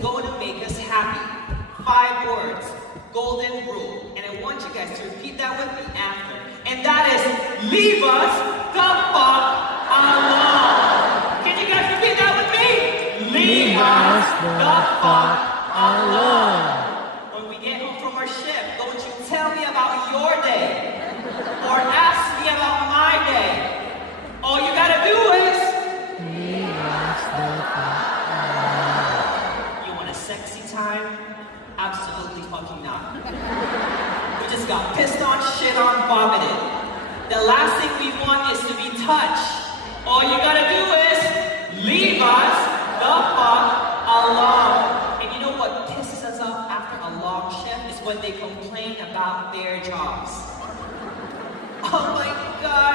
going to make us happy. 5 words, golden rule. And I want you guys to repeat that with me after. And that is, leave us the fuck alone. Can you guys repeat that with me? Leave us the fuck alone. When we get home from our shift, don't you tell me about your day. Or ask me about my day. All you gotta do is Leave us the fuck alone. You want a sexy time? Absolutely fucking not. We just got pissed on, shit on, vomited. The last thing we want is to be touched. All you gotta do is leave us the fuck alone. And you know what pisses us off after a long shift is when they complain about their jobs. Oh my god,